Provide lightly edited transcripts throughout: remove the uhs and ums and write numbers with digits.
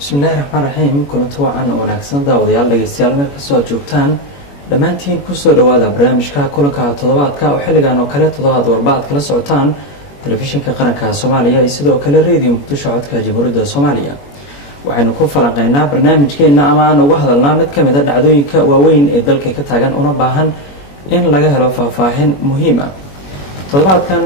Bismillahirrahmanirrahiim. Kulanti wacan oo wanaagsan daawadayaal dhegeystayaal meel kastoo aad joogtaan dhammaantiin kusoo dhawaada barnaamijka kulanka toddobaadka oo xilligan oo kale toddobaad walba aad kala socotaan telefishinka qaranka Soomaaliya iyo sidoo kale Radio Muqdisho codka Jamhuuriyadda Soomaaliya. waxaynu ku falanqeynaa barnaamijkeena ama aan uga hadalnaa mid ka mid ah dhacdooyinka waaweyn ee dalka ka taagan una baahan in laga helo faahfaahin muhiim ah. toddobaadkan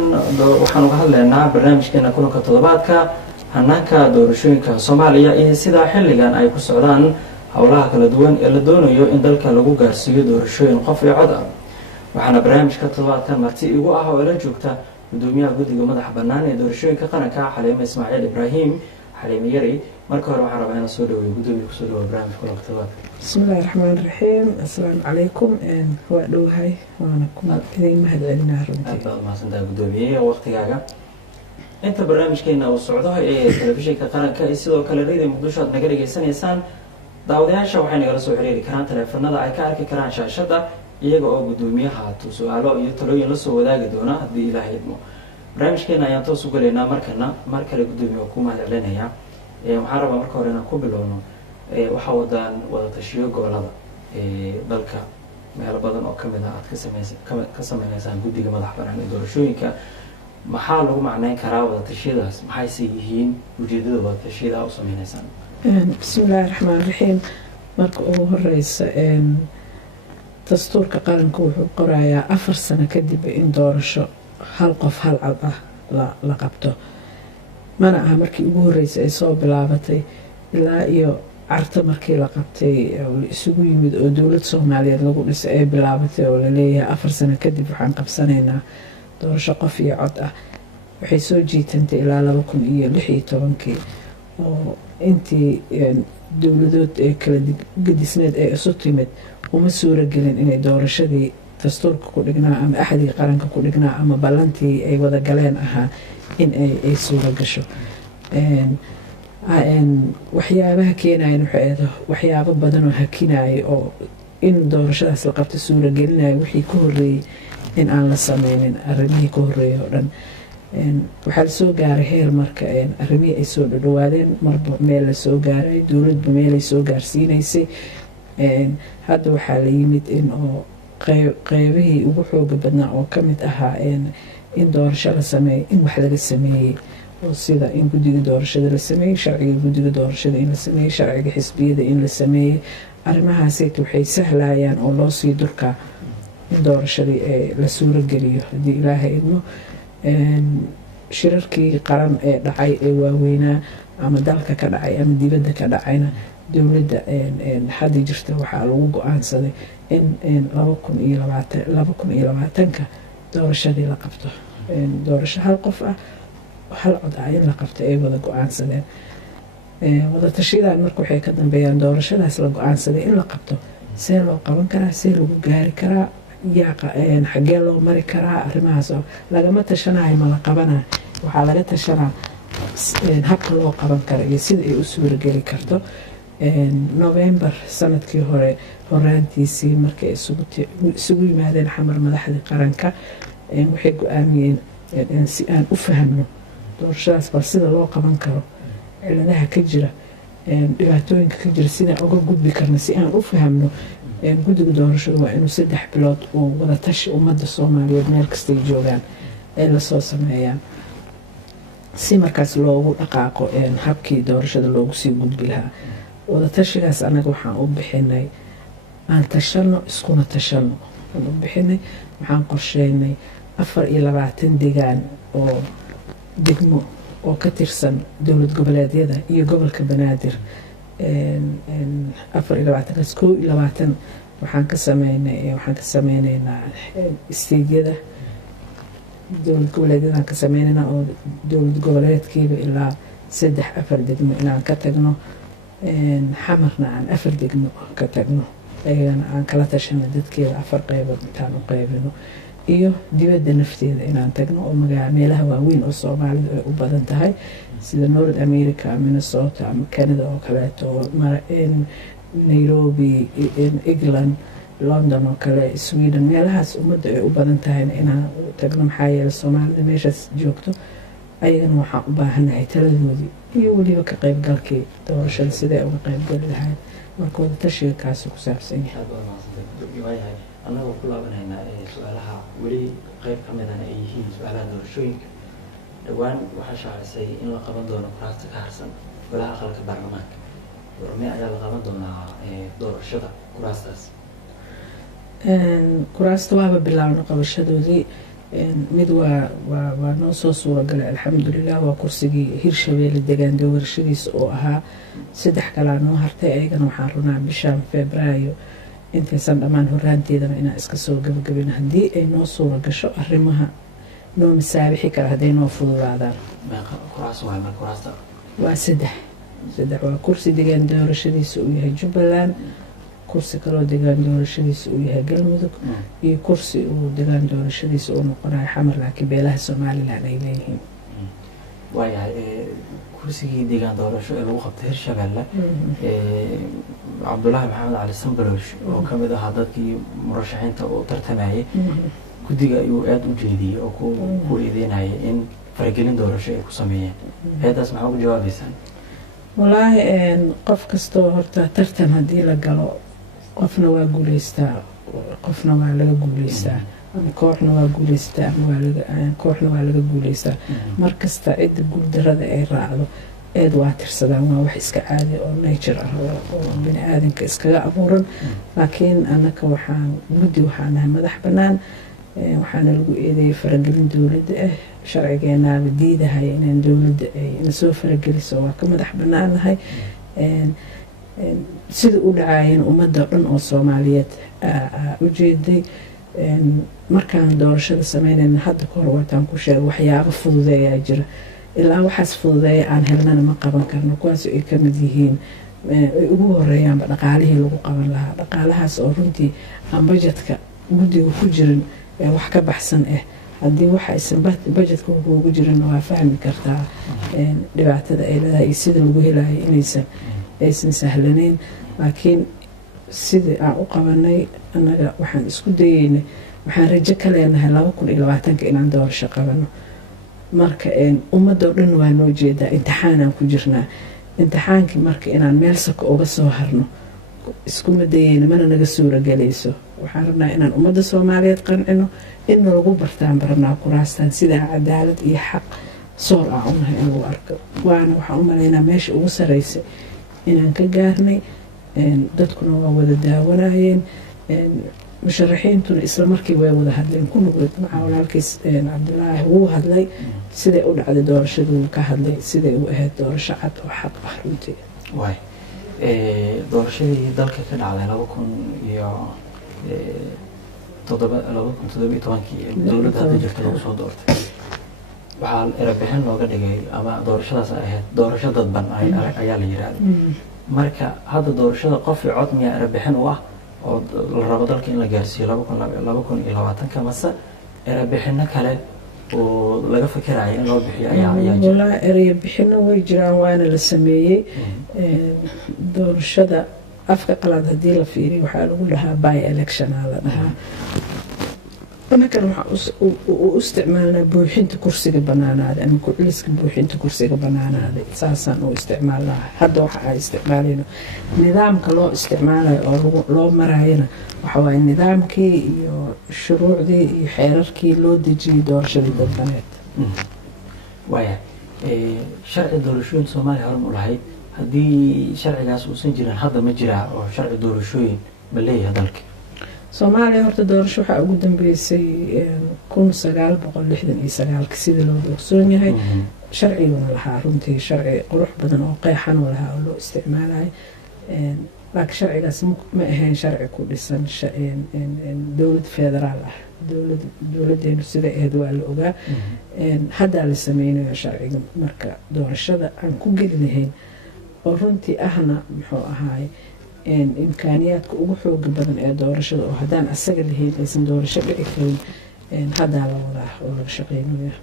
waxaan uga hadlaynaa barnaamijkeena kulanka toddobaadka hanaanka doorashooyinka Soomaaliya iyo sida xilligan ay ku socdaan howlaha kala duwan ee la doonayo in dalka lagu gaarsiiyo doorashooyin qof iyo cod ah. waxaana barnaamijka toddobaadkan marti igu ah oo la joogta gudoomiyaha guddiga madaxa bannaan ee doorashooyinka qaranka Xaliime Ismaaciil Ibraahim Xaliime Yari. marka hore waxaan rabaa inaan soo dhaweeyo gudoomiyaha kusoo dhawaada barnaamijka kulanka toddobaadka. Bismillahirrahmanirrahiim. Assalaamu calaykum waa dhowhay waana ku idin mahadcelinaa runtii. aad baad mahadsantahay gudoomiyaha waqtigaaga. inta barnaamijkeena uu socdo ee telefishinka qaranka iyo sidoo kale Radio Muqdisho aad naga dhageysanaysaan daawadayaasha waxay nagala soo xiriiri karaan taleefanada ay ka arki karaan shaashada iyaga oo gudoomiyaha su'aalo iyo talooyin la soo wadaagi doona haddii Ilaahay idmo. barnaamijkeena ayaan toos u galeynaa mar kale gudoomiyaha ku mahadcelinaya. waxaan rabaa marka hore inaan ku bilowno waxa wadaan wada tashiyo gobolada dalka meelo badan oo kamid ah aad ka sameysaan guddiga madaxa bannaan ee doorashooyinka. maxaa lagu macneyn karaa wada tashiyadaas maxayse yihiin ujeedada wada tashiyada u sameynaysaan? Bismillahirrahmanirrahiim. marka ugu horeysa dastuurka qaranku wuxuu qorayaa 4 sano kadib in doorasho hal qof hal cod ah la qabto. mana aha markii ugu horeysay ay soo bilaabatay ilaa iyo carta markii la qabtay oo la isugu yimid oo dowlad Soomaaliyeed lagu dhisay ay bilaabatay oo la leeyahay 4 sano kadib waxaan qabsanaynaa doorasho qof iyo cod ah. waxay soo jiitantay ilaa 2016 oo intii dowladood ee kala gadisneed ee isu timid uma suuragelin inay doorashadii dastuurka ku dhignaa ama axadii qaranka ku dhignaa ama ballantii ay wada galeen ahaa in ay suura gasho. waxyaabaha keenayan waxay waxyaabo badan oo hakinaya oo in doorashadaas la qabto suura gelinaya wixii ka horeeyay in aan la sameynin arrimihii ka horeeyay oo dhan. waxaa la soo gaaray heer marka arrimihii ay soo dhawaadeen marba meel la soo gaaray dowladba meelay soo gaarsiinaysay. hadda waxaa la yimid in oo qeybihii ugu xooga badnaa oo ka mid ahaa in doorasho la sameeyo in wax laga sameeyey oo sida in guddiga doorashada la sameeyey sharciga guddiga doorashada in la sameeyey sharciga xisbiyada in la sameeyey. arrimahaasayt waxay sahlayaan oo loo sii durkaa in doorashadii la suura geliyo haddii Ilaahay idmo. shirarkii qaran ee dhacay ee waaweynaa ama dalka ka dhacay ama dibadda ka dhacayna dowladda hadda jirta waxaa lagu go'aansaday in 2020 doorashadii la qabto. doorasho hal qof ah hal cod ah in la qabto ay wada go'aansadeen. wada tashiyadan marka waxay ka dambeeyaan doorashadaas la go'aansaday in la qabto see loo qaban karaa see lagu gaari karaa xagee loo mari karaa. arrimahaas oo lagama tashanayo ma la qabanayo waxaa laga tashanaa habka loo qaban karo iyo sida ay u suurageli karto. November sanadkii hore horaantiisii markay isugu yimaadeen xamar madaxda qaranka waxay go'aamiyeen si aan u fahamno doorashadaas bal sida loo qaban karo ciladaha ka jira dhibaatooyinka ka jira sidaan uga gudbi karna si aan u fahamno. guddiga doorashadu waa inuu 3 bilood oo wada tashi ummadda Soomaaliyeed meel kastay joogaan ay la soo sameeyaan si markaas loogu dhaqaaqo habkii doorashada loogu sii gudbi lahaa. wada tashigaas anaga waxaan u bixinay aan tashano iskuna tashano aan u bixinay. waxaan qorsheynay 24 deegaan oo degmo oo ka tirsan dowlad goboleedyada iyo gobolka Banaadir. 24 waxaan ka sameynaynaa isteedyada dowlad goboleedyada ka sameynaynaa oo dowlad goboleedkiiba ilaa 3-4 degmo inaan ka tagno. xamarna aan 4 degmo ka tagno ayagana aan kala tashano dadkeeda 4 qaybood intaan u qaybino iyo dibadda nafteeda inaan tagno oo meelaha waaweyn oo Soomaalidu ay u badan tahay sida North America, Minnesota ama Canada oo kaleeto, Nairobi, England, London oo kale, Sweden meelahaas ummadda ay u badan tahay inaan tagno maxaa yeelay Soomaalida meeshaas joogto ayagana waxaan u baahanahay taladoodii iyo weliba ka qaybgalkii doorashada siday uga qaybgali lahayd marka wada tashiga kaasi ku saabsan yahay annagoo ku laabanaynaa su-aalaha weli qayb ka midana ay yihiin su-aalaha doorashooyinka dhowaan waxaa shaacisay in la qaban doono kuraasta ka harsan golaha aqalka baarlamaanka warme ayaa la qaban doonaa doorashada kuraastaas kuraasta waaba bilaabna qabashadoodii mid waa noo soo suuragalay alxamdulilah waa kursigii hirshabeelle degaan doorashadiisa oo ahaa 3 kalaa noo hartay ayagana waxaan runaa bishaan febraayo intaysan dhammaan horaanteedana inaan iska soo gabagabin haddii ay noo suura gasho arrimaha noo masaabixi kara hadday noo fududaadaan waa 3 waa kursi degaan doorashadiisa uu yahay jubbaland kursi kaloo degaan doorashadiisa uu yahay galmudug iyo kursi uu degaan doorashadiisa uu noqonayo xamar laakiin beelaha somalilan ay leeyihiin waayahay kursigii deegaan doorasho ee lagu qabtay hirshabeelle cabdulaahi maxamed cali sanbaloosh oo ka mid ahaa dadkii murashaxiinta uu tartamayay guddiga ayuu aada u jeediyey oo ku eedeynayay in faragelin doorasho ay ku sameeyeen heedaas maxaa ugu jawaabaysaan walaahi qof kastoo horta tartan haddii la galo qofna waa guuleystaa qofna waa laga guuleystaa ama kooxna waa guuleystaa ama kooxna waa laga guuleystaa markasta cidda guuldarada ay raacdo eed waa tirsadaan waa wax iska caadi oo nature ah oo bini aadanka iskaga abuuran laakiin annaka guddi waxaan nahay madax bannaan waxaana lagu eedeeyay faragelin dowladda ah sharcigeenaaba diidahaya inaan dowladda ay nasoo farageliso waa ka madax bannaannahay sida u dhacaayeen ummadda dhan oo soomaaliyeed u jeeday markaan doorashada sameynayna hadda ka hor waataan ku sheegay waxyaabo fududeeyaa jira ilaa waxaas fududeeya aan helnana ma qaban karno kuwaas ay ka mid yihiin ay ugu horeeyaanba dhaqaalihii lagu qaban lahaa dhaqaalahaas oo runtii aan bajetka guddiga ku jirin wax ka baxsan ah haddii waxa aysan bajetka ugu jirin waa fahmi kartaa dhibaatada ay leedahay iyo sida lagu helayo aysan sahlanayn laakiin sidii aan u qabanay annaga waxaan isku dayeynay waxaan rajo ka leenahay 2020 inaan doorasho qabano marka ummadoo dhan waa noo jeedaa imtixaanaan ku jirnaa imtixaankii marka inaan meel sako uga soo harno iskuma dayeyna mana naga suuragelayso waxaan rabnaa inaan ummadda soomaaliyeed qancino in lagu bartaan baranaa kuraastaan sidaa cadaalad iyo xaq soor ah unahay in lagu arko waana waxaan u malaynaa meesha ugu saraysa inaan ka gaarnay dadkuna waa wada daawanayeen musharaxiintuna isla markii way wada hadleen kulligood macaa walaalkiis cabdulaahi wuu hadlay siday u dhacday doorashada wuu ka hadlay siday u ahayd doorasho cad oo xaq ah runtii waay doorashadii dalka ka dhacday 2017 dowladda hadda jirta lagu soo doortay waxaa erebixin looga dhigay ama doorashadaas ay ahayd doorasho dadban ayaa la yidhaahda marka hadda doorashada qof iyo cod miyaa erebixin u ah oo la rabo dalka in la gaarsiiyo 2020 mase erebixino kale oo laga fikirayo in loo bixiyo ayaa jira walaa erebixino way jiraan waana la sameeyey doorashada afka qalaad haddii la fiiriyo waxaa lagu dhahaa by election la dhahaa anakan waxaa u isticmaalnaa buuxinta kursiga banaanaaday ama ku-celiska buuxinta kursiga banaanaaday saasaan u isticmaalnaa hadda waxa ay isticmaalayno nidaamka loo isticmaalayo oo loo marayana waxa waaye nidaamkii iyo shuruucdii iyo xeerarkii loo dejiyey doorashadii dadbaneed waaya sharci doorashooyin soomaaliya horan u lahayd haddii sharcigaas uusan jirin hadda ma jiraa oo sharci doorashooyin ma leeyahay dalka soomaaliya horta doorasho waxaa ugu dambeysay 1969 sida loo ogsoon yahay sharciguna lahaa runtii sharci qurux badan oo qeexan u lahaa oo loo isticmaalayo laakiin sharcigaas ma ahayn sharci ku dhisan dowlad federaal ah dowladeenu sida ahayd waa la ogaa haddaa la sameynayo sharciga marka doorashada aan ku geli lahayn oo runtii ahna muxuu ahaay imkaaniyaadka ugu xooga badan ee doorashada oo haddaan asaga lahayn aysan doorasho dhici karin haddaa la wadaa oo laga shaqeynaya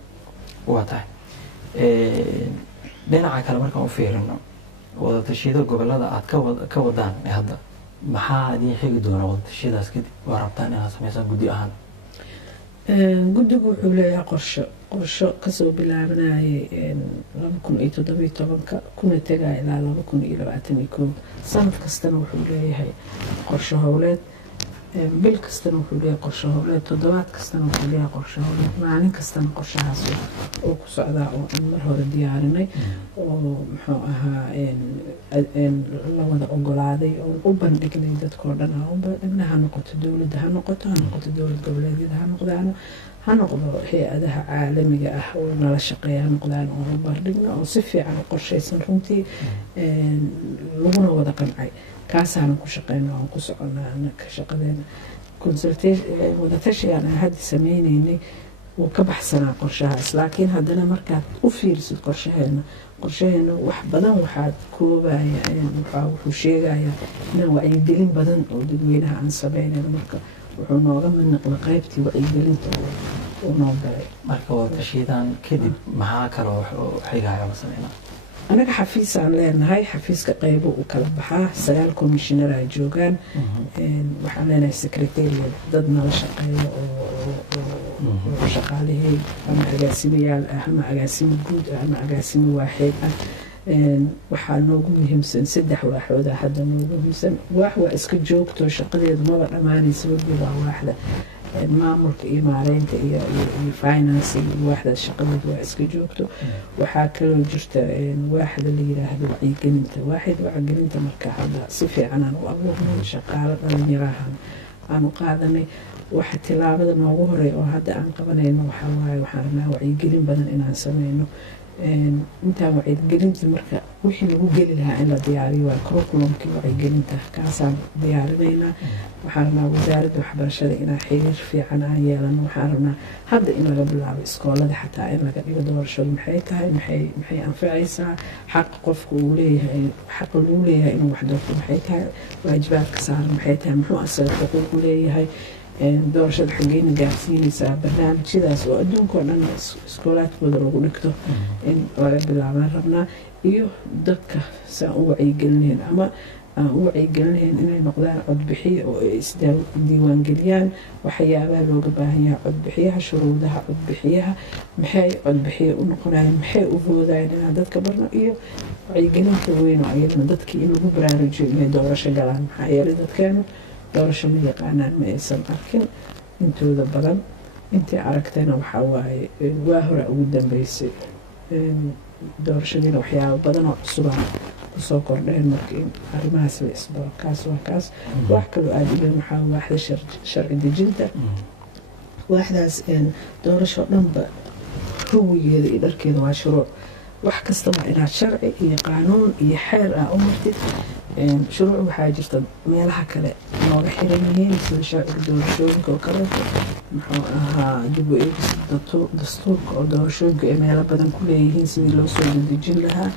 waa tahay dhinaca kale markaan u fiirino wadatashyada gobolada aad ka wadaan hadda maxaa idiin xigi doona wadatashyadaas kadib waa rabtaan inaad sameysaan guddi ahaan guddigu wuxuu leeyahay qorsho qorsho kasoo bilaabanayay 2017 kuna tegaya ilaa 2021 sanad kastana wuxuu leeyahay qorsho howleed bil kastana wuxuu leeyahay qorsho howleed toddobaad kastana wuxuu leeyahay qorsho howleed maalin kastana qorshahaas oo ku socdaa oo aan mar hore diyaarinay oo muxuu ahaa la wada ogolaaday oo u bandhignay dadkoo dhan ha noqoto dowladda ha noqoto dowlad goboleedyada ha noqdo hay-adaha caalamiga ah oo nala shaqeeya ha noqdaan oo u bandhigno oo si fiican u qorshaysan runtii laguna wada qancay kaasaanan ku shaqeyna aan ku soconaa ka shaqadeena wadatashigaan aan hadda sameyneynay wuu ka baxsanaa qorshahaas laakiin haddana markaad u fiirisid qorshaheena wax badan waxaad koobaya wuxuu sheegayaa inaan wacyigelin badan oo dadweynaha aan sameynayn marka wuxuu nooga mid noqday qaybtii wacyigelinta uu noo galay marka wadatashiyadan kadib maxaa kaloo xigaya la sameynaa anaga xafiisaan leenahay xafiiska qaybo u kala baxaa 9 commissioner ay joogaan waxaan leenahay secretariat dad nala shaqeeya oo shaqaalihii ama agaasimayaal ah ama agaasimo guud ah ama agaasimo waaxeed ah waxaa noogu muhiimsan 3 waaxooda hadda noogu muhiimsan waax waa iska joogto shaqadeedu maba dhammaanaysa weliba waa waaxda maamulka iyo maareynta iyo finance iyo waaxda shaqadeedu waa iska joogto waxaa kaloo jirta waaxda la yiraahdo wacyigelinta marka hadda si fiican aan u abuurnay shaqaale dhalinyarahan aan u qaadanay waxa tilaabada noogu horeeya oo hadda aan qabanayno waxaa waaye waxaan rabnaa wacyigelin badan inaan sameyno intaan wacyigelinta marka wixii lagu geli lahaa in la diyaariyo waa curriculumkii wacyigelinta kaasaan diyaarinaynaa waxaan rabnaa wasaaradda waxbarashada inaan xiriir fiican aan yeelano waxaan rabnaa hadda in laga bilaabo iskoolada xataa in laga dhigo doorashadu maxay tahay maxay anfacaysaa xaqa qofku uu leeyahay xaqa lagu leeyahay inuu wax doorto maxay tahay waajibaadka saaran maxay tahay muxuu asaga xuquuq leeyahay doorashada xageena gaarsiinaysaa barnaamijyadaas oo adduunkao dhan iskoolaadkooda lagu dhigto in laga bilaabaan rabnaa iyo dadka saan u wacyigelinayn ama aan u wacyigelinayn inay noqdaan codbixiye oo ay isdiiwaangeliyaan waxyaabaha looga baahan yahay codbixiyaha shuruudaha codbixiyaha maxay codbixiye u noqonayaan maxay u voodayaan inaan dadka barno iyo wacyigelinta weyn oo iyadana dadkii in lagu baraarujiyo inay doorasho galaan maxaa yeelay dadkeenu doorasho ma yaqaanaan ma aysan arkin intooda badan intii aragtayna waxaa waaye waa hore ugu dambeysay doorashadiina waxyaaba badan oo cusubaan kusoo kordheen marka in arrimahaas la isbaro kaas waa kaas wax kaloo aada ulen waxaa waaxda sharci dejinta waaxdaas doorasho dhanba huwigeeda iyo dharkeeda waa shuruuc wax kasta waa inaad sharci iyo qaanuun iyo xeer ah u martid shuruuc waxaa jirta meelaha kale nooga xiran yihiin sida sharciga doorashooyinka oo kaleeto muxuu ahaa dib u eegis dastuurka oo doorashooyinka ay meelo badan ku leeyihiin sidii loo soo dedejin lahaa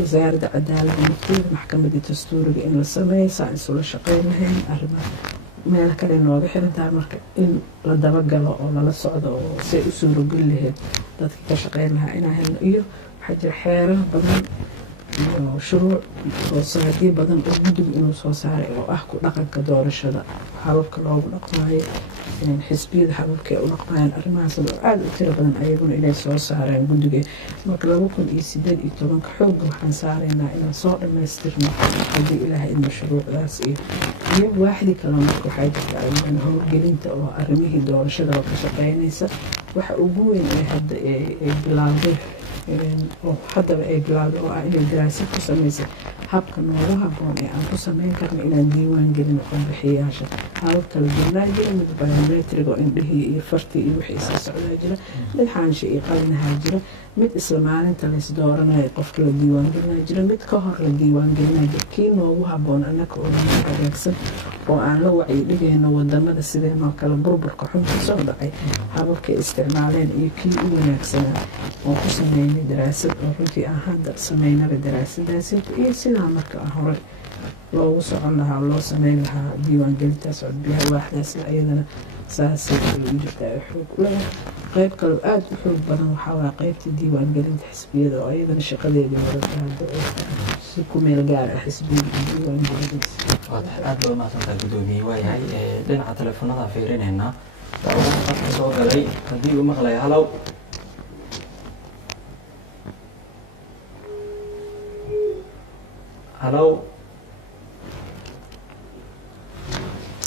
wasaaradda cadaaladda nafteeda maxkamadda dastuuriga in la sameeyo saa isula shaqeyn lahayn arrimaha meel kale nooga xiran tahay marka in la dabagalo oo lala socdo oo say u suurogeli lahayd dadka ka shaqeyn lahaa inaa helno iyo waxaa jira xeerar badan iyo shuruuc soosaaryo badan oo guddigu inuu soo saaray oo ah ku dhaqanka doorashada hababka loogu dhaqmaayo xisbiyada hababka ay u dhaqmayaan arrimahaas oo aada u tiro badan ayaguna inay soo saareen guddiga marka 2018 xoogga waxaan saaraynaa inaan soo dhammaystirno haddii ilaahay idmo shuruucdaas iyo waaxdii kale marka waxaa jirta arrimahan howlgelinta oo arrimihii doorashada oo ka shaqeynaysa waxa ugu weyn ee hadda ay bilaawday oo haddaba ay bilaawday oo ah inay daraasad ku samaysay habka noogu habboon ee aan ku samayn karno inaan diiwaan gelino codbixiyayaasha habab kala duwanaa jira mid biometric oo indhihii iyo fartii iyo wixii isa socdaa jira mid xaansha iyo qalinahaa jira mid isla maalinta lays dooranayo qofka la diiwaan gelinaa jira mid ka hor la diiwaan gelinaa jira kii noogu habboon annaka oo noo hagaagsan oo aan la wacyi dhigayno wadamada sideenoo kale burburka xunka soo dhacay hababkay isticmaaleen iyo kii u wanaagsanaa oo ku sameynay daraasad oo runtii aan hadda sameynaba daraasadaasi iyo sidaa marka hore loogu socon lahaa loo sameyn lahaa diiwaangelintaas codbiyaha waaxdaasna iyadana saasay u jirtaa xoog leh qayb kaloo aada u xoog badan waxaa waa qaybta diiwaangelinta xisbiyada oo iyadana shaqadeeda marada si ku meel gaar ah xisbiyada diiwaangelintiisa aada loo mahadsantaa guddoomiye waayahay dhinaca teleefanada fiirinaynaa daawadaha qadka soo galay haddii uu maqlaya halow halow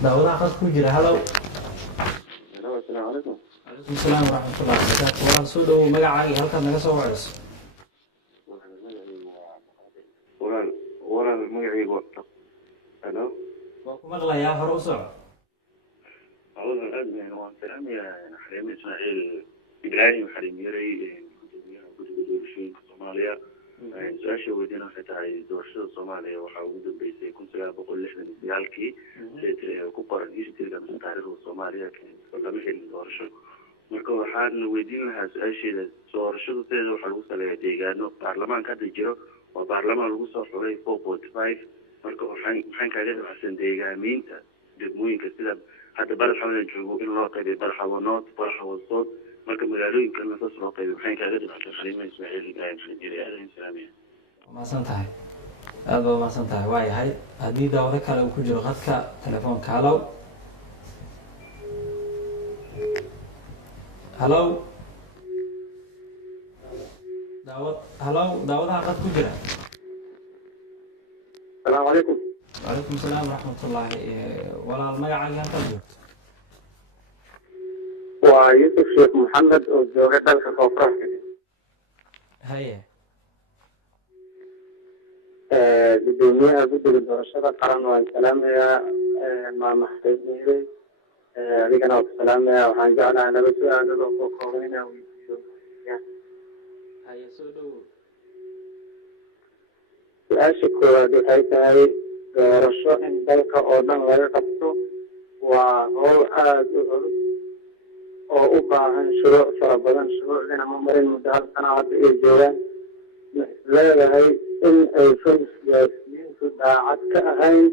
daawadaha qadka ku jira halow السلام عليكم. calaykum salaam waraxmatullahi wabarakaatu walaal soo dhowow magacaagii halkaad naga soo wacayso ولا المقعد وقت. ألو. waa ku maqlayaa hore u soco أعوذ بالله من السلام يا حريم إسماعيل إبراهيم حريم يري كتب الصومالية. سؤال ودينا فتاي دورشة الصومالية وحاول بيسي كنت بقول لحنا نسيالكي كوكورن يشتري من تاريخ الصومالية ولا محل دورشة. marka waxaan weydiin lahaa su-aasheeda doorashadeeda waxaa lagu saleeyaa deegaano baarlamaanka hadda jiro waa baarlamaan lagu soo xulay 4.5 marka waxaan kaaga dhacsan deegaamiinta degmooyinka sida hadda badaxawan joogo in loo qaybiyo badaxawanood badaxawasood marka magaalooyinkan saas loo qaybiyo waxaan kaaga dhacsan xaliima ismaaciil ibraahim xajiri aadan salaamiya maasan tahay aad baa maasan tahay waa yahay haddii daawado kale uu ku jiro qadka telefoonka halow halow daawadaha qad ku jira السلام عليكم. وعليكم السلام ورحمة الله walaal magacaaga halkaad joogto ويوسف شيخ محمد وزوجة دالك كوفرة. haye gudoomiyaha guddiga doorashada qaran waan salaamayaa maama xaydniire adigana waan ku salaamayaa waxaan jeclahay laba su-aalood oo ku kooban inaan weydiiyo haye soo dhowow su-aasha koowaad waxay tahay doorasho in dalka oo dhan laga qabto waa howl aada u culus oo u baahan shuruuc fara badan shuruucdina ma marin muddo hal sana hadda ay joogaan ma isleedahay in aysan siyaasiyiintu daacad ka ahayn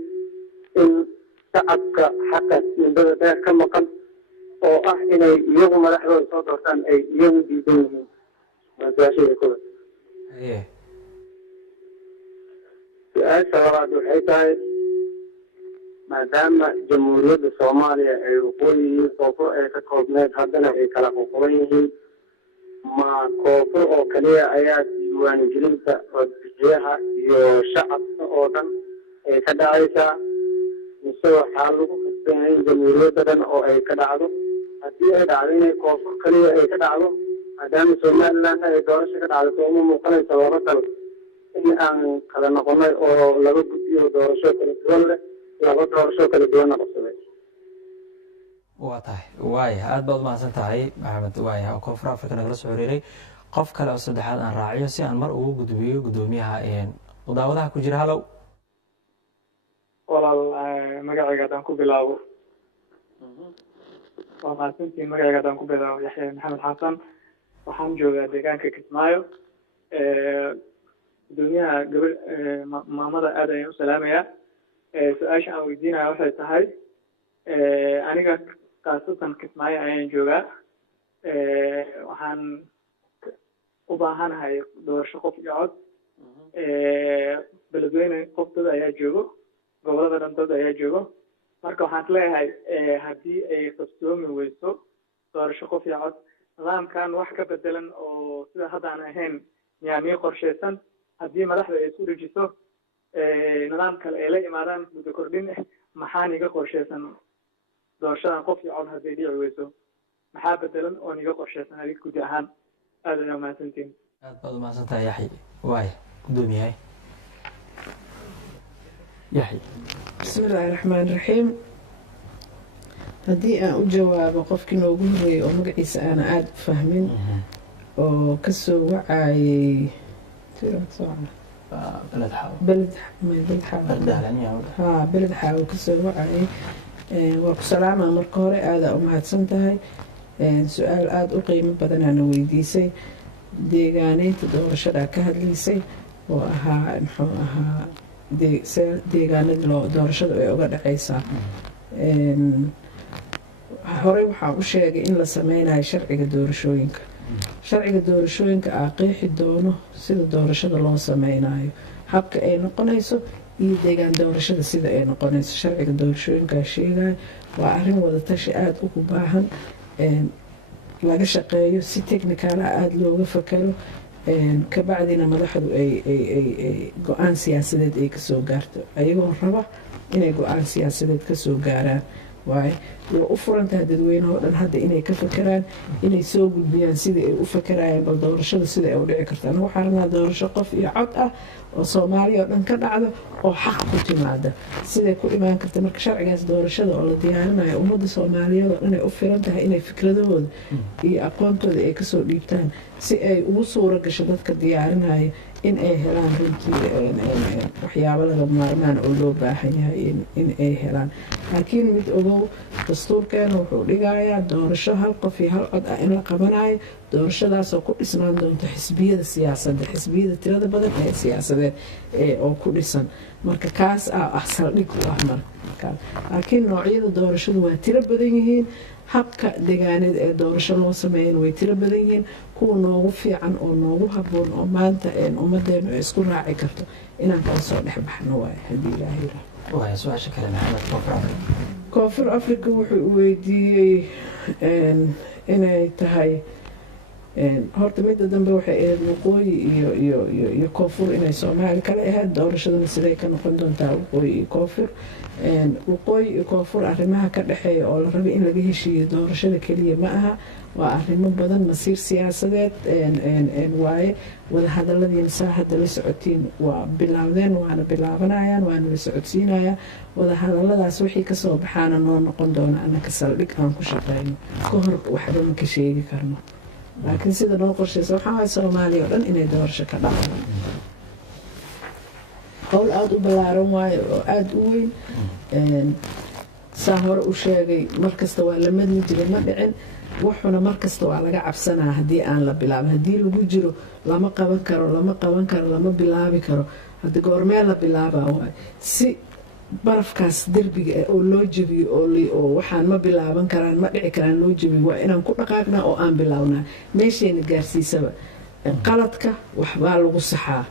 in shacabka xaqa muddada dheer ka maqan oo ah inay iyagu madaxdooda soo doortaan ay iyagu diidan yihiin waa su-aashada koowaad haye su-aasha labaad waxay tahay maadaama jamhuuriyadda soomaaliya ay waqooyi yihiin koonfur ay ka koobneed haddana ay kala qoqoban yihiin ma koonfur oo kaliya ayaa diiwaangelinta codbixiyaha iyo shacabka oo dhan ay ka dhacaysaa mise waxaa lagu kasbanay in jamhuuriyadda dhan oo ay ka dhacdo haddii ay dhacdo inay koonfur kaliya ay ka dhacdo maadaama somalilandna ay doorasho ka dhacdo soo uma muuqanaysa laba dal in aan kala noqonay oo laba guddiyo doorasho kala duwan leh laba doorasho kala duwanna qabsaday waa tahay waaya aad baad umahadsan tahay maxamed waaya oo koonfur africa nagala soo xiriiray qof kale oo saddexaad aan raaciyo si aan mar ugu gudbiyo gudoomiyaha daawadaha ku jira halow walaal magacayga haddaan ku bilaabo waa mahadsantiin magacayga haddaan ku bilaabo yaxya maxamed xasan waxaan joogaa deegaanka kismaayo gudoomiyaha maamada aad ayaan u salaamayaa su-aasha aan weydiinaya waxay tahay aniga khaasatan kismaayo ayaan joogaa waxaan u baahanahay doorasho qof iyo cod beledweyne qof dad ayaa joogo gobolada dhan dad ayaa joogo marka waxaan isleeyahay haddii ay qabsoomi weyso doorasho qof iyo cod nidaamkan wax ka bedelan oo sida haddaan ahayn miyaa mii qorshaysan haddii madaxda ay isku dhejiso nidaam kale ay la imaadaan muddo kordhin maxaan iga qorshaysan doorashadan qof iyo cod hadday dhici weyso maxaa bedelan oo niga qorshaysan adig gudi ahaan aada ayaa mahadsantiin aad baad umahadsan tahay yaxya waaya gudoomiyahay yaxya بسم الله الرحمن الرحيم haddii aan u jawaabo qofkii noogu horreeyay oo magaciisa aana aada u fahmin oo kasoo wacayay beled xaawo kasoo wacayay waa ku salaamaa marka hore aadaa u mahadsan tahay su-aal aada u qiimo badanaana weydiisay deegaaneynta doorashada ka hadlaysay oo ahaa muxuu ahaa deegaanada doorashadu ay uga dhacaysaa horey waxaan u sheegay in la sameynayo sharciga doorashooyinka sharciga doorashooyinka aa qeexi doono sida doorashada loo sameynayo habka ay noqonayso iyo deegaan doorashada sida ay noqonayso. Sharciga doorashooyinkaa sheegaya waa arrin wadatashi aada ugu baahan, laga shaqeeyo si technical ah aada looga fakaro, kabacdina madaxdu ay go-aan siyaasadeed ay kasoo gaarto ayagoo raba inay go-aan siyaasadeed kasoo gaaraan. waaye way u furan tahay dadweynaha oo dhan hadda inay ka fakeraan, inay soo gudbiyaan sidai ay u fakerayaan oo doorashada sida ay u dhici karto. anagu waxaan rabnaa doorasho qof iyo cod ah oo soomaaliya oo dhan ka dhacda oo xaq ku timaada. siday ku imaan karta marka sharcigaas doorashada oo la diyaarinayo ummadda soomaaliyeed oo dhan ay u firan tahay inay fikradahooda iyo aqoontooda ay kasoo dhiibtaan si ay ugu suura gasho dadka diyaarinaya in ay helaan runtii waxyaabo laga maarmaan oo loo baahan yahay in ay helaan. laakiin mid ogow, dastuurkeena wuxuu dhigayaa doorasho hal qof iyo hal cod ah in la qabanayo, doorashadaasoo ku dhisnaan doonto xisbiyada siyaasadda, xisbiyada tirada badan ee siyaasadeed oo ku dhisan. marka kaas ah saldhig u ah marka. laakiin noocyada doorashadu waa tiro badan yihiin, habka degaaneed ee doorasho loo sameeyana way tiro badan yihiin. kuwa noogu fiican oo noogu habboon oo maanta ummadeenu ay isku raaci karto inaan kala soo dhex baxno waaye haddii ilaahay waayo su-aasha kale maxamed koonfur africa wuxuu weydiiyey inay tahay horta midda dambe waxay ahayd waqooyi iyo koonfur inay soomaali kale ahayd, doorashaduna siday ka noqon doontaa waqooyi iyo koonfur. waqooyi iyo koonfur arrimaha ka dhexeeya oo la rabay in laga heshiiyo doorashada keliya ma aha, waa arrimo badan, masiir siyaasadeed waaye. wadahadaladiina saa hadda la socotiin waa bilaawdeen, waana bilaabanayaan, waana la socodsiinayaan. wadahadaladaas wixii kasoo baxaana noo noqon doona annaka saldhig aan ku shaqeyno, ka hor waxba ma ka sheegi karno. laakiin sida noo qorshaysa waxaa waay soomaaliya oo dhan inay doorasho ka dhacdo. howl aada u ballaaran waayo oo aada u weyn. saa hore u sheegay markasta waa la madmi jiray, ma dhicin. wuxuna markasta waa laga cabsanaa haddii aan la bilaabin. haddii lagu jiro lama qaban karo lama bilaabi karo. hadda goormee la bilaabaa waayo si barafkaas derbiga oo loo jebiyo oo waxaan ma bilaaban karaan ma dhici karaan loo jebiyo, waa inaan ku dhaqaaqnaa oo aan bilaabnaa. meeshayna gaarsiisaba qaladka waxbaa lagu saxaa,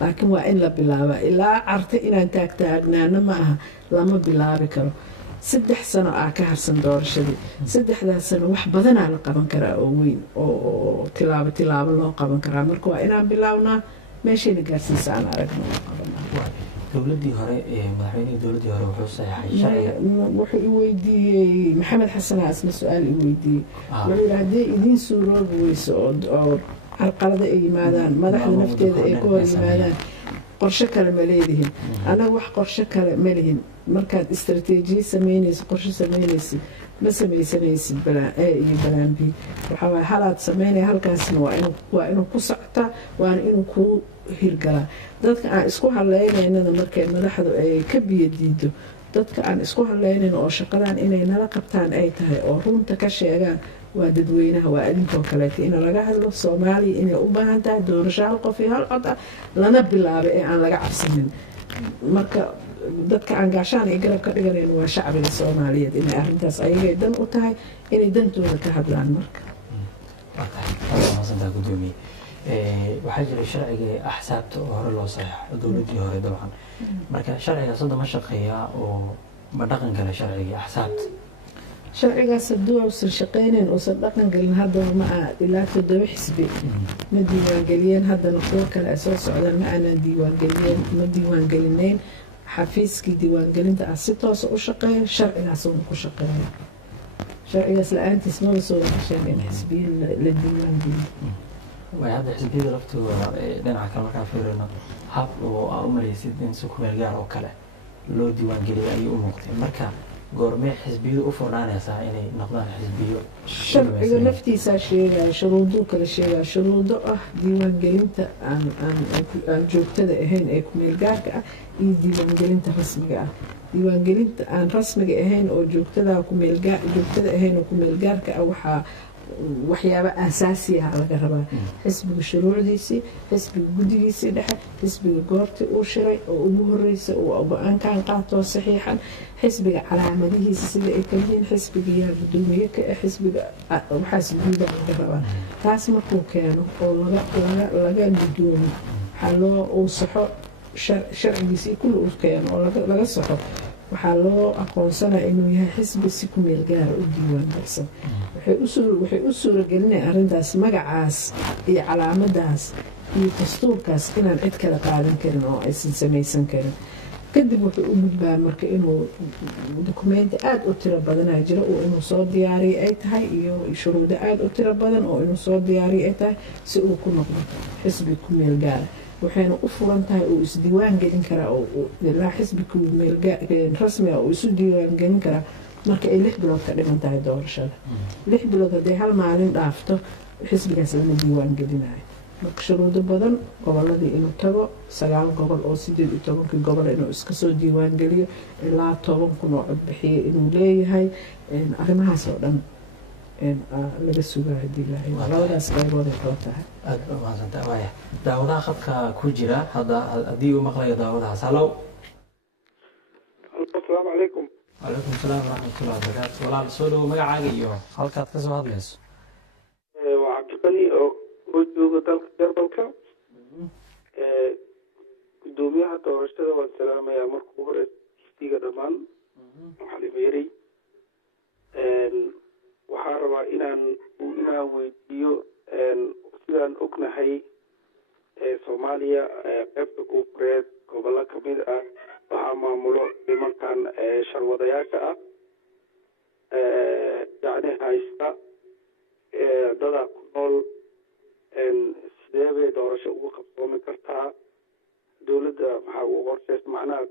laakiin waa in la bilaabaa. ilaa carta inaan taagtaagnaana ma aha, lama bilaabi karo. 3 sano aa ka harsan doorashadii. 3daas sano wax badanaa la qaban karaa oo weyn oo tilaabo loo qaban karaa. marka waa inaan bilaabnaa, meeshayna gaarsiisa aan aragno oo qabanaa. dowladii hore madaxweynihii dowladii hore wuxuu saxeexay sharciga. wuxuu i weydiiyey maxamed xasan asna su-aal i weydiiyey. wuxuu yidhi haddii idiin suuroobi weyso oo carqalada ay yimaadaan, madaxda nafteeda ay ka hor yimaadaan, qorshe kale ma leedihin. annaga wax qorshe kale ma lihin. markaad istaraatiijiye samaynaysid, qorshe samaynaysid, ma samaysanaysid balaan a iyo balaan b. waxaa waay halaad samaynaya, halkaasna waa inuu ku socotaa, waana inuu kuu hirgalaa. dadka aan isku haleynaynana markay madaxdu ay ka biyo diido, dadka aan isku haleynayno oo shaqadan inay nala qabtaan ay tahay oo runta ka sheegaan waa dadweynaha, waa adinkoo kaleeto in laga hadlo. soomaaliya inay u baahan tahay doorasho hal qof iyo hal cod ah lana bilaabay ee aan laga cabsanin. marka dadka aan gaashaan ay garab ka dhiganayno waa shacbiga soomaaliyeed, inay arrintaas ayagay dan u tahay inay dantooda ka hadlaan. marka gudoomiye waxaa jiray sharcigii axsaabta oo hore loo saxeexo dowladii hore dabcan. marka sharcigaas hadda ma shaqeeyaa oo ma dhaqan gala sharcigii axsaabta? sharcigaas hadduu uusan shaqeynayn uusan dhaqan gelin haddana ma aha ilaa 7 xisbi ma diiwaangeliyeen. haddana kuwo kale ay soo socdaan ma aanan diiwaangelinayn. xafiiskii diiwaangelinta ah si toosa u shaqeeya, sharcigaas uuna ku shaqeeya. sharcigaas la-aantiis maba soo waqasheen in xisbiyin la diiwaangeliyo. way hadda xisbiyada laftooda dhinaca kale markaan fiirino hab oo aa u malaysid in si kumeel gaar oo kale loo diiwaangeliyay ayay u muuqdeen. marka goormee xisbiyadu u furnaanaysaa inay noqdaan xisbiyo? sharciga naftiisaa sheegaya, shuruuduu kala sheegaya. shuruudo ah diiwaangelinta aan joogtada ahayn ee kumeel gaarka ah iyo diiwaangelinta rasmiga ah. diiwaangelinta aan rasmiga ahayn oo joogtada ahayn oo kumeel gaarka ah waxaa waxyaabo aasaasi ah laga rabaa. xisbiga shuruucdiisii, xisbiga guddigiisii dhexe, xisbiga goortii uu shiray oo ugu horeysa uu go-aankan qaatoo saxiixan, xisbiga calaamadihiisa sida ay kala yihiin, xisbiga yaa gudoomiye ka ah, xisbiga waxaas guuda laga rabaa. taas markuu keeno oo laga gudoomo waxaa uu saxo sharcigiisii kulli uu keeno oo laga soxo waxaa loo aqoonsanaya inuu yahay xisbi si ku meel gaara u diiwaan galsan waxay u suuragelinaya arrintaas magacaas iyo calaamadaas iyo dastuurkaas inaan cid kale qaadan karin oo aysan samaysan karin kadib wuxuu u gudbaa marka inuu dukumenti aada u tiro badanaa jiro oo inuu soo diyaariya ay tahay iyo shuruudo aada u tiro badan oo inuu soo diyaariya ay tahay si uu ku noqdo xisbi ku meel gaara waxayna u furan tahay uu isdiiwaan gelin karaa oo ilaa xisbi ku meel rasmi ah uu isu diiwaan gelin karaa marka ay 6 bilood ka dhiman tahay doorashada 6 bilood hadday hal maalin dhaafto xisbigaas lama diiwaan gelinayo marka shuruudo badan goboladii inuu tago 9 gobol oo 18 gobol inuu iska soo diiwaan geliyo ilaa 10 kun oo cod bixiye inuu leeyahay arrimahaas oo dhan laga sugaa hadii ilaahay labadaas qaybood ay kala tahay aad u mahadsantahay waaya daawadaha khadka ku jira hadda haddii uu maqlayo daawadahaas hallow asalaamu calaykum وعليكم السلام ورحمة الله وبركاته walaal soo dhowo magacaaga iyo halkaad ka soo hadlayso waa cabdiqani oo jooga dalka jarmalka gudoomiyaha doorashada waan salaamayaa markuu hore istiga dhammaan xalimeerey waxaan rabaa inaan weydiiyo sidaan ognahay soomaaliya qaybta koonfureed gobollo kamid ah waxaa maamulo nimankan sharwadayaasha ah yacni haysta dadaa ku nool sidee bay doorasho ugu qabsoomi kartaa dowladda maxaa ugu qorshaysan macnaha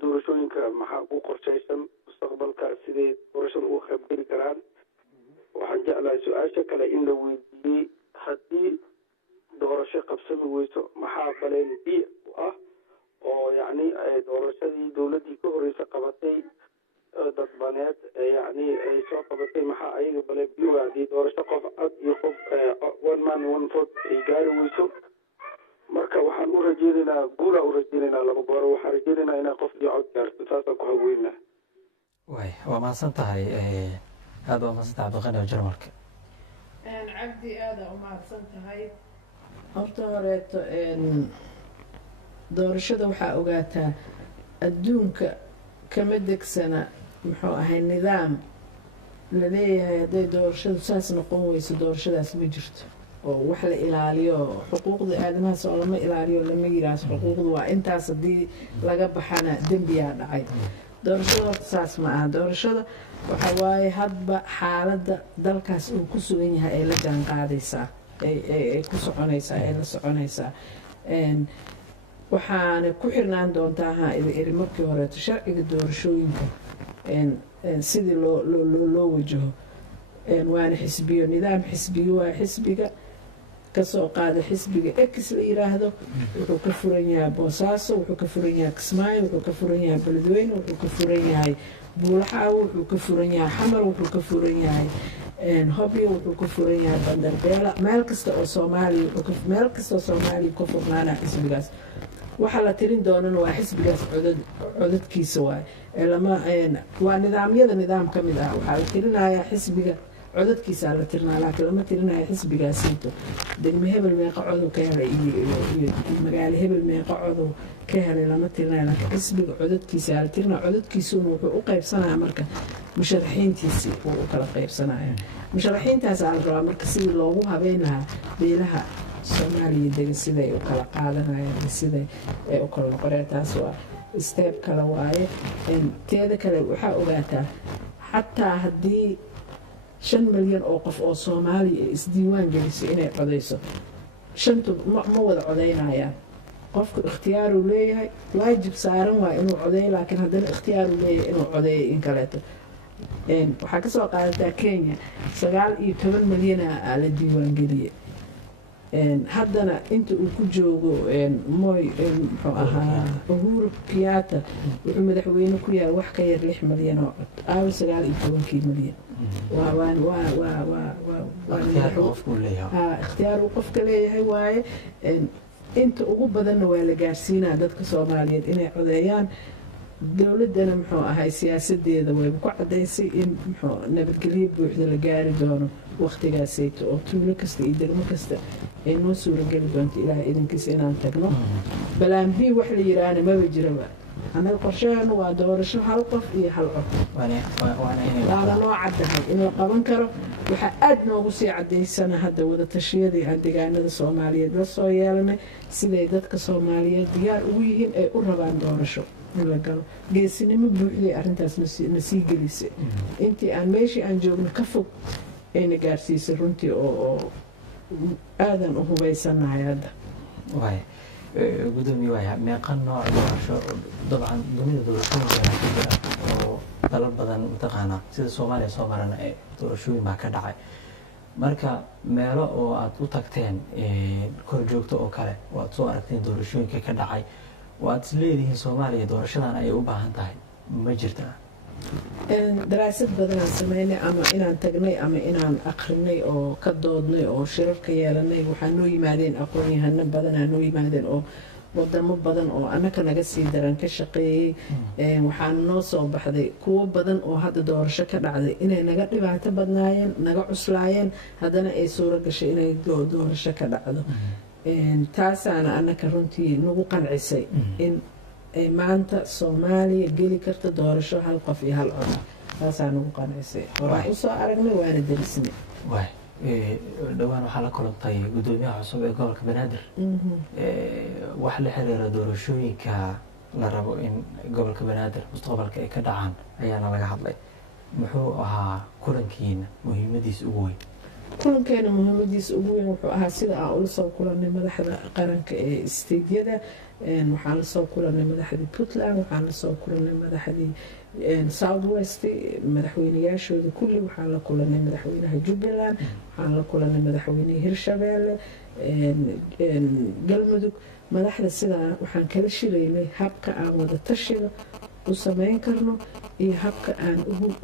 doorashooyinka maxaa ugu qorshaysan mustaqbalka siday doorashada uga qaybgeli karaan waxaan jeclahay su-aasha kale in la weydiiyey haddii doorasho qabsami weyso maxaa baleen b u ah oo yacni doorashadii dowladdii ka horeysa qabatay dadbaneed yacni ay soo qabatay maxaa ayaga baleen b u haddii doorasho qof cod iyo qof one man one vote ay gaari weyso marka waxaan u rajeynaynaa guulaa u rajeynaynaa laba gooro waxaan rajeynaynaa inaa qof iyo cod gaarto saasaan ku haweynaha way waa mahadsan tahay aada waa mahadsan tahay cabdiqani oo jarmalka cabdi aada u mahadsan tahay horta horeeto doorashada waxaa ogaataa adduunka kama degsana muxuu ahay nidaam la leeyahay hadday doorashadu saas noqon weyso doorashadaas ma jirto oo wax la ilaaliyo xuquuqda aadamahaas oo lama ilaaliyo lama yiraahdo xuquuqda waa intaas haddii laga baxana dembiyaa dhacay doorashada horta saas ma aha doorashada waxa waaye hadba xaaladda dalkaas uu ku sugan yahay ay la jaan qaadaysaa ay ku soconaysaa ay la soconaysaa waxaana ku xirnaan doontaa iri markii horeeto sharciga doorashooyinka sidii loo wajaho waana xisbiyo nidaam xisbiyo waa xisbiga kasoo qaada xisbiga x la yiraahdo wuxuu ka furan yahay boosaaso wuxuu ka furan yahay kismaayo wuxuu ka furan yahay beledweyne wuxuu ka furan yahay buulaxaawo wuxuu ka furan yahay xamar wuxuu ka furan yahay hobyo wuxuu ka furan yahay bandarbeela meel kasta oo soomaaliya ka furnaana xisbigaas waxaa la tirin doonana waa xisbigaas codadkiisa waay waa nidaamyada nidaam ka mid ah waxaa la tirinayaa xisbiga codadkiisaa la tirinaa laakiin lama tirinaya xisbigaasiito degme hebel meeqa codow ka helay iyo magaalo hebel meeqa codow ka helay lama tirinaya laakiin xisbiga codadkiisaa la tirinaa codadkiisuna wuxuu u qaybsanaya marka musharaxiintiisii uu u kala qaybsanaya musharaxiintaasaa la rabaa marka sidii loogu habeyn lahaa beelaha soomaaliya dega siday u kala qaadanayaan siday ay u kala noqonayaan taas waa steeb kale waaye teeda kale waxaa ogaataa xataa haddii 5 milyan oo qof oo soomaaliya ay isdiiwaan geliso inay codayso shantu ma wada codaynayaan qofku ikhtiyaaruu leeyahay waajib saaran waa inuu codeeyo laakiin haddana ikhtiyaaruu leeyahay inuu codeeyo in kaleeto waxaa ka soo qaadataa kenya 19 milyana la diiwaan geliyey haddana inta uu ku joogo moy muxuu ahaa uhuru kenyatta wuxuu madaxweyne ku yahay wax ka yar 6 milyan oo cod aawo 19 milyan ikhtiyaar uu qofka leeyahay waaye inta ugu badanna waa la gaarsiinaa dadka soomaaliyeed inay codeeyaan dowladdana muxuu ahay siyaasadeeda wayba ku cadaysay in muxuu nabadgelyo buuxda la gaari doono waqtigaasayto oo tuulo kasta iyo degmo kasta ay noo suurageli doonto ilaahay idinkiisa inaan tagno balaambii wax la yidhaahna maba jiraba annaga qorshaheenu waa doorasho hal qof iyo hal cod waana noo caddahay in la qaban karo waxaa aad noogu sii cadaysana hadda wadatashyadii aan deegaanada soomaaliyeed la soo yeelanay siday dadka soomaaliyeed diyaar ugu yihiin ay u rabaan doorasho in la galo geesinimo buuxday arrintaas na sii gelisay intii aan meeshii aan joogno ka fog ayna gaarsiisay runtii oo aadan u hubaysanahay hadda gudoomiye waaya meeqa nooc doorasho dabcan dunida doorashooyinka ku jira oo dalal badan mataqaanaa sida soomaaliya soo marana doorashooyin baa ka dhacay marka meelo oo aad u tagteen kor joogto oo kale oo aad soo aragteen doorashooyinka ka dhacay oo aad is leedihiin soomaaliya doorashadan ayay u baahan tahay ma jirtaa daraasad badanaan sameynay ama inaan tagnay ama inaan akrinay oo ka doodnay oo shirarka yeelanay waxaa noo yimaadeen aqoon-yahano badanaa noo yimaadeen oo wadamo badan oo annaka naga sii daran ka shaqeeyey waxaana noo soo baxday kuwo badan oo hadda doorasho ka dhacday inay naga dhibaato badnaayeen naga cuslaayeen haddana ay suuro gashay inay doorasho ka dhacdo taasaana annaka runtii nagu qancisay in ay maanta soomaaliya geli karta doorasho hal qof iyo hal cod taasaa nagu qancisay horaan usoo aragnay waana derisnay dhowaan waxaa la kulantay gudoomiyaha cusub ee gobolka banaadir wax la xiriira doorashooyinka la rabo in gobolka banaadir mustaqbalka ay ka dhacaan ayaana laga hadlay muxuu ahaa kulankiina muhiimadiisa ugu weyn kulankeena muhiimadiisa ugu weyn wuxuu ahaa sida aan ula soo kulannay madaxda qaranka ee isteydyada waxaan la soo kulannay madaxdii puntland waxaan la soo kulannay madaxdii south west madaxweynayaashooda kulli waxaan la kulannay madaxweynaha jubbaland waxaan la kulannay madaxweynaha hirshabeelle galmudug madaxda sidaa waxaan kala shiraynay habka aan wada tashiga u samayn karno iyo habka aan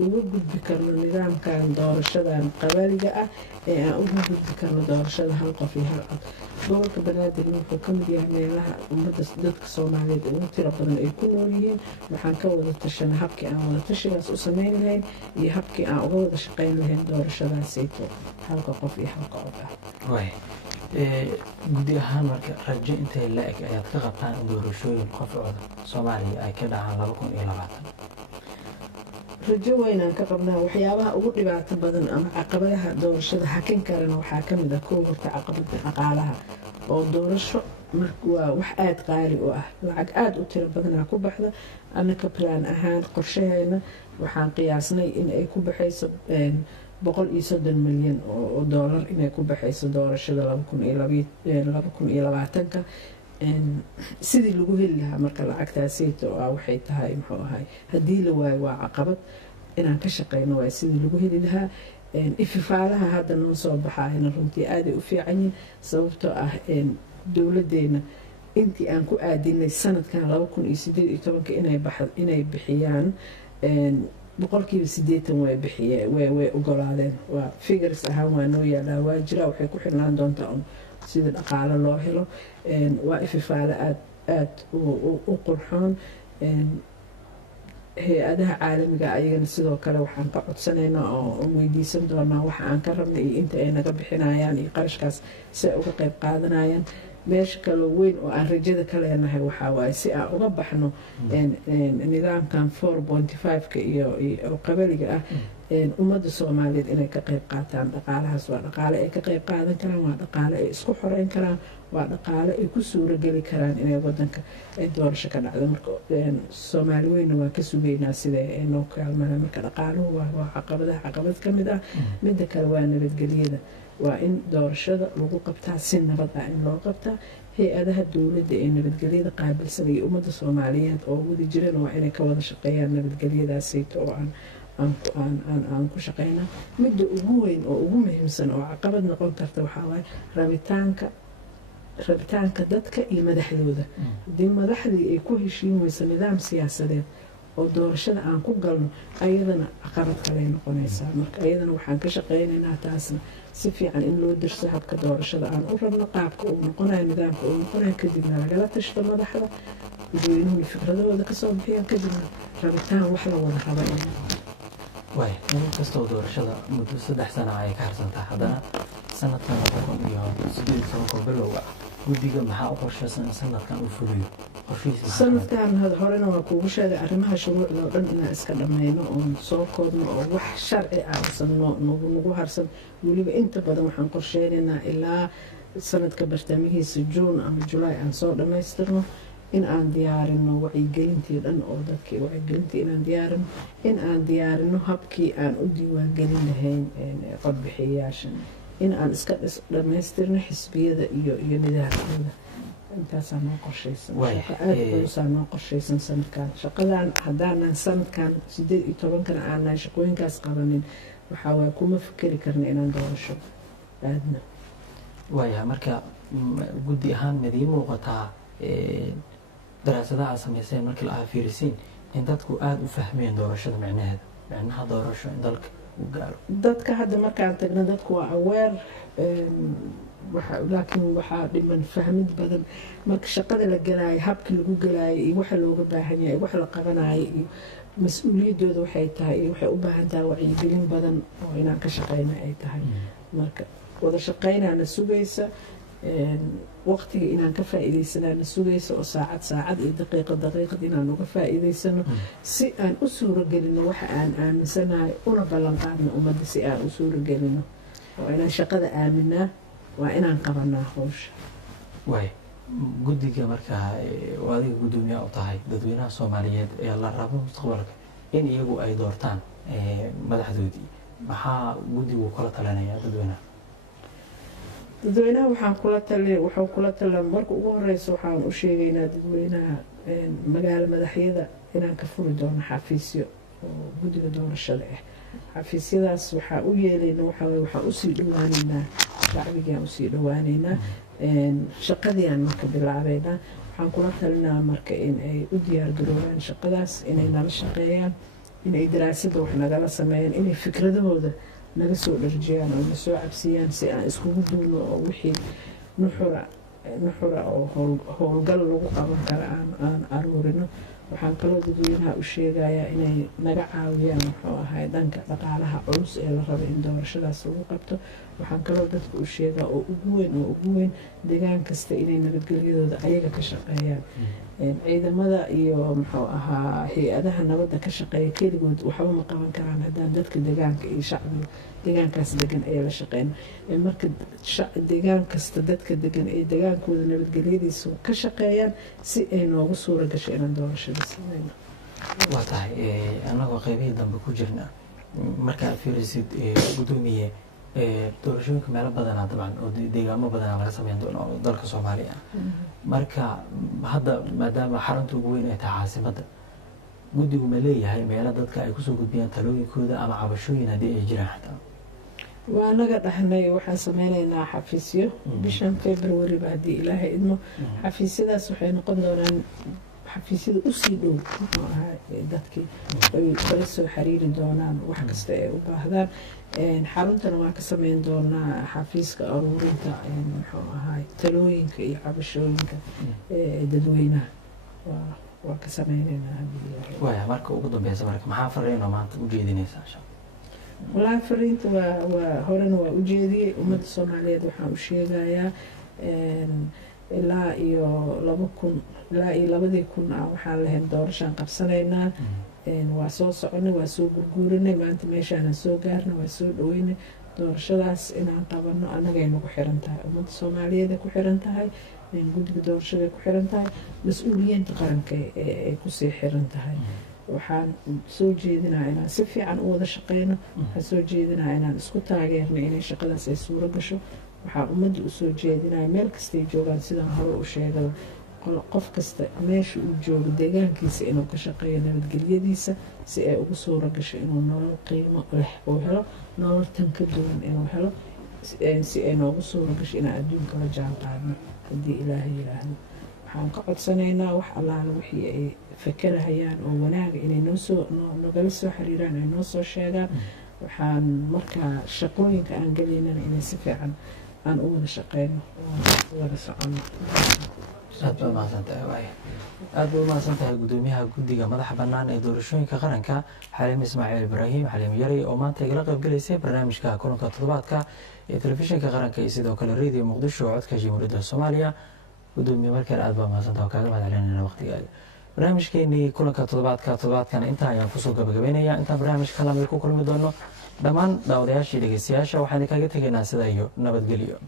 uga gudbi karno nidaamkan doorashadan qabaliga ah ee aan uga gudbi karno doorashada hal qof iyo hal cod gobolka banaadirna wuxuu ka mid yahay meelaha ummadda dadka soomaaliyeed ugu tiro badan ay ku nool yihiin waxaan ka wada tashana habkii aan wada tashigaas u samayn lahayn iyo habkii aan uga wada shaqayn lahayn doorashadaasayto halka qof iyo halka cod ah gudi ahaan marka rajo intay la-eg ayaad ka qabtaan in doorashooyin qof cod soomaaliya ay ka dhacaan 2020 rajo weynaan ka qabnaa waxyaabaha ugu dhibaato badan ama caqabadaha doorashada hakin karana waxaa ka mid ah koow horta caqabada dhaqaalaha oo doorasho waa wax aada qaali u ah lacag aada u tiro badanaa ku baxda annaka plan ahaan qorshaheena waxaan qiyaasnay in ay ku baxayso 130 milyan oo doolar inay ku baxayso doorashada 2020 sidii lagu heli lahaa marka lacagtaasayta oo ah waxay tahay muxuu ahay haddii la waayo waa caqabad inaan ka shaqeyno waay sidii lagu heli lahaa ififaalaha hadda noo soo baxaayna runtii aaday u fiican yihin sababtoo ah dowladdeena intii aan ku aadinay sanadkan 2018 inay bixiyaan boqolkiiba 80 way ogolaadeen waa figures ahaan waa noo yaalaa waa jira waxay ku xirnaan doontaa sida dhaqaalo loo helo waa ififaale aad u qurxoon hay-adaha caalamiga ayagana sidoo kale waxaan ka codsanaynaa oo weydiisan doonaa waxa aan ka rabnay iyo inta ay naga bixinayaan iyo qarashkaas si ay uga qayb qaadanayaan meesha kaloo weyn oo aan rajada ka leenahay waxaa waaye si aan uga baxno nidaamkan 4.5ka iyo qabaliga ah ummadda soomaaliyeed inay ka qayb qaataan dhaqaalahaas waa dhaqaale ay ka qayb qaadan karaan waa dhaqaale ay isku xoreyn karaan waa dhaqaale ay ku suurogeli karaan inay wadanka ay doorasho ka dhacdo marka soomaali weynna waa ka sugaynaa sida noo kaalmana marka dhaqaaluhu waa caqabad ka mid ah midda kale waa nabadgelyada waa in doorashada lagu qabtaa si nabad ah in loo qabtaa hay-adaha dowladda ee nabadgelyada qaabilsan iyo ummadda soomaaliyeed oo wadi jirana waa inay ka wada shaqeeyaan nabadgelyadaasayto oo aan ku shaqeynaa midda ugu weyn oo ugu muhiimsan oo caqabad noqon karta waxaa waaye rabitaanka dadka iyo madaxdooda haddii madaxdii ay ku heshiin weyso nidaam siyaasadeed oo doorashada aan ku galno ayadana caqabad kaley noqonaysaa marka ayadana waxaan ka shaqeynaynaa taasna si fiican in loo dirso habka doorashada aan u rabno qaabka uu noqonayo nidaamka uu noqonayo kadibna lagala tashto madaxda dadweynuhuna fikradahooda kasoo bixiyaan kadibna rabitaan wax la wada raba inay waay in kastoo doorashada muddo 3 sano ay ka harsantahay haddana sanadkan 2018 bilowga guddiga maxaa u qorshaysan sanadkan uu fuliyo qorshihiisa sanadkan horena waa kuugu sheegay arrimaha shuruucda oo dhan inaan iska dhammayno oon soo koodno oo wax sharci ah uusan nagu harsan weliba inta badan waxaan qorsheynaynaa ilaa sanadka bartaamihiisa juun ama julaay aan soo dhammaystirno in aan diyaarino wacyigelintii dhan oo dadkii wacyigelintii inaan diyaarino in aan diyaarino habkii aan u diiwaangelin lahayn codbixiyayaasha in aan iska dhammaystirno xisbiyada iyo nidaamkooda intaasaa noo qorshaysan shaqo aada bulusaa noo qorshaysan sanadkan shaqadan haddaanan sanadkan 18 aanan shaqooyinkaas qabanin waxaa waay kuma fikeri karna inaan doorasho aadno waaya marka guddi ahaan midii muuqataa daraasadaha samayseen markii la fiirisiin in dadku aada u fahmeen doorashada micnaha doorasho in dalka uu gaaro dadka hadda markaan tagno dadku waa aweer laakiin waxaa dhiman fahmid badan marka shaqada la galaayo habka lagu galaayo iyo waxa looga baahan yahay wax la qabanayo iyo mas-uuliyaddooda waxay tahay iyo waxay u baahan tahay wacyigelin badan oo inaan ka shaqeyna ay tahay marka wada shaqeynaana sugaysa waqtiga inaan ka faa'iidaysanaana sugaysa oo saacad iyo daqiiqad inaan uga faa'iidaysano si aan u suuragelino waxa aan aaminsanahay una ballanqaadno ummadda si aan u suuragelino oo inaan shaqada aaminaa waa inaan qabanaa hawsha waay guddiga markaa adiga guddoomiyaha u tahay dadweynaha soomaaliyeed ee la rabo mustaqbalka in iyagu ay doortaan madaxdoodii maxaa guddigu kula talinayaa dadweynaha wuxuu kula tala marka ugu horeysa waxaan u sheegaynaa dadweynaha magaalo madaxyada inaan ka furi doono xafiisyo oo guddiga doorashada ah xafiisyadaas waxaa u yeelayna waxaan usii dhawaaneynaa shacbigaan usii dhawaaneynaa shaqadiiaan marka bilaabeynaa waxaan kula talinaa marka in ay u diyaargaroobaan shaqadaas inay nala shaqeeyaan inay daraasadda wax nagala sameeyaan inay fikradahooda naga soo dharjiyaan oo na soo cabsiyaan si aan iskugu duulno oo wixii nuxura oo howlgal lagu qaban kara aan aruurino waxaan kaloo dadweynaha u sheegayaa inay naga caawiyaan muxuu ahay dhanka dhaqaalaha culus ee la rabo in doorashadaas lagu qabto waxaan kaloo dadka u sheegaa oo ugu weyn deegaan kasta inay nabadgelyadooda ayaga ka shaqeeyaan ciidamada iyo muxuu ahaa hay-adaha nabadda ka shaqeeya keligood waxba ma qaban karaan haddaan dadka deegaanka iyo shacbiga deegaankaas degan ay la shaqeyn marka deegaan kasta dadka degan ay degaankooda nabadgelyadiisa ka shaqeeyaan si ay noogu suura gasho inaan doorashada sameyno waa tahay annagoo qaybihii dambe ku jirna markaa fiirisid guddoomiye doorashooyinka meelo badanaa dabcan oo deegaamo badanaa laga sameyn doono oo dalka soomaaliya marka hadda maadaama xarunta ugu weyn ay tahay caasimadda guddigu ma leeyahay meelo dadka ay kusoo gudbiyaan talooyinkooda ama cabashooyin haddii ay jiraan xataa waa naga dhahnay waxaan sameynaynaa xafiisyo bishan februariba haddii ilaahay idmo xafiisyadaas waxay noqon doonaan xafiisyada usii dhow muxuu ahaa dadkii ay kala soo xiriiri doonaan wax kasta ay u baahdaan xaruntana waa ka sameyn doonaa xafiiska aruurinta muxuu ahaa talooyinka iyo cabashooyinka dadweynaha waa ka sameynaynaa waaya marka ugu dambeysa marka maxaa fariinoo maanta u jeedinaysaa wallaahi fariinta waa horena waa u jeediyey ummadda soomaaliyeed waxaan u sheegayaa ilaa iyo 2000 waxaan lahayn doorashaan qabsanaynaa waa soo soconay waa soo gurguurinay maanta meeshaanan soo gaarnay waa soo dhaweynay doorashadaas inaan qabano annagay nagu xiran tahay ummadda soomaaliyeed ay ku xiran tahay guddiga doorashada ay ku xiran tahay mas-uuliyiinta qaranka ay kusii xiran tahay waxaan soo jeedinaa inaan si fiican u wada shaqeyno waxaan soo jeedinaa inaan isku taageerno inay shaqadaas ay suuro gasho waxaan ummadda u soo jeedinaya meel kastay joogaan sidaan hore u sheegaba qof kasta meesha uu joogo deegaankiisa inuu ka shaqeeyo nabadgelyadiisa si ay ugu suuro gasho inuu nolol qiimo leh uu helo nolol tan ka duwan inuu helo si ay noogu suuro gasho inaan adduunka la jaan qaadno haddii ilaahay yidhaahdo waxaan ka codsanaynaa wax allaala wixii ay fakerahayaan oo wanaaga inay nagala soo xiriiraan ay noo soo sheegaan waxaan markaa shaqooyinka aan gelaynana inay si fiican aan u wada shaqeyno oo wada socono aad baad mahadsantahay waaya aad baad mahadsantahay gudoomiyaha guddiga madaxa bannaan ee doorashooyinka qaranka xaliime ismaaciil ibraahim xaliime yaray oo maanta igala qaybgalaysay barnaamijka kulanka toddobaadka ee telefishinka qaranka iyo sidoo kale radio muqdisho oo codka jamhuuriyadda soomaaliya gudoomiye markale aad baa mahadsantaha oo kaaga mahad celinayna waqtigaaga barnaamijkeenii kulanka toddobaadkan intaa ayaan kusoo gabagabaynayaa intaan barnaamijka lamid ku kulmi doono dhammaan daawadayaashii dhegeystayaasha waxaan idinkaga tegaynaa sida iyo nabadgelyo